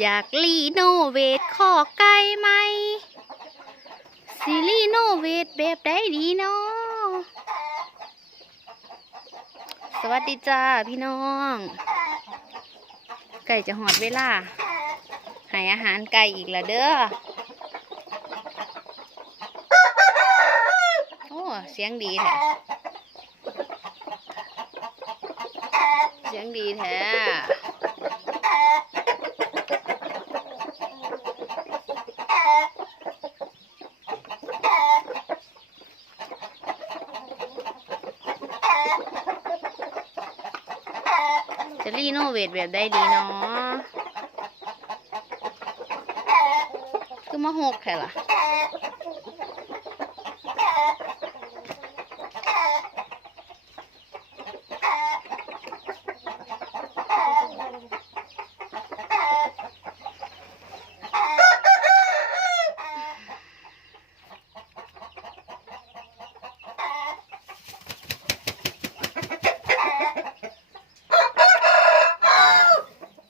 อยากรีโนเวทขอไก่ไหมสิรีโนเวทแบบได้ดีเนาะสวัสดีจ้าพี่น้อง ไก่จะหอดเวลาให้อาหารไก่อีกล้วเด้อ โอ้ เสียงดีแท้ เสียงดีแท้ จะรีโนเวทแบบได้ดีเนาะคือมาหกแค่ล่ะ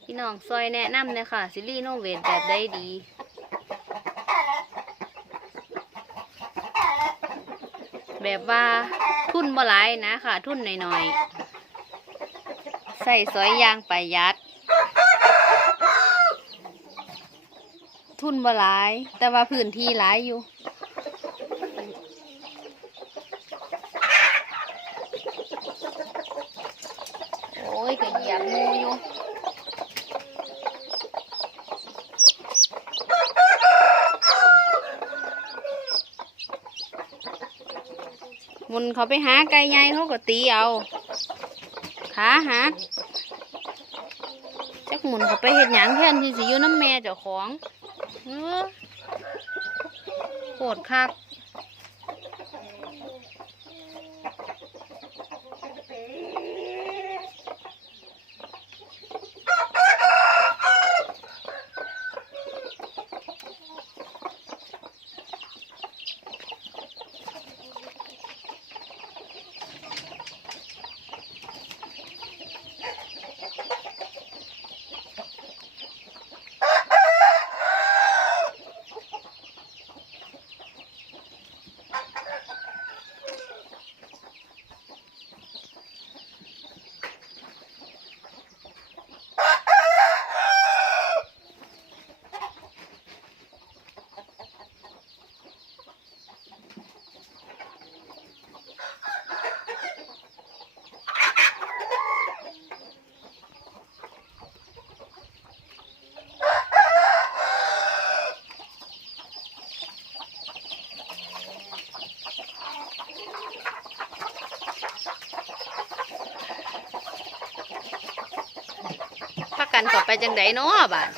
พี่ น้องซอยแนะนำเลยค่ะซิรีโนเวทแบบได้ดีแบบว่าทุนบ่หลายนะค่ะ ทุนหน่อยๆ ใส่สอยยางประหยัด ทุนบ่หลาย แต่ว่าพื้นที่หลายอยู่ โอ้ยก็เหยียบงูอยู่ มุนเขาไปหาไก่ใหญ่เขาก็ตีเอาขาหักจักหมุนเขาไปเห็ดหยางแทนที่สิอยู่น้ำแม่เจ้าของเออโกรธคัก พักกันต่อไปจังไดเนาะบ้าน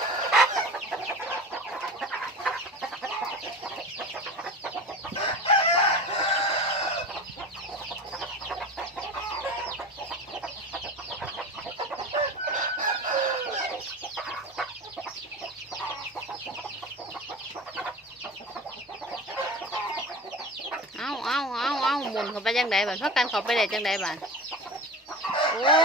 เอาเอาเอาเอาห มุนเขาไปจังไดบ้านพักกันเขาไปได้จังไดบ้านโอ้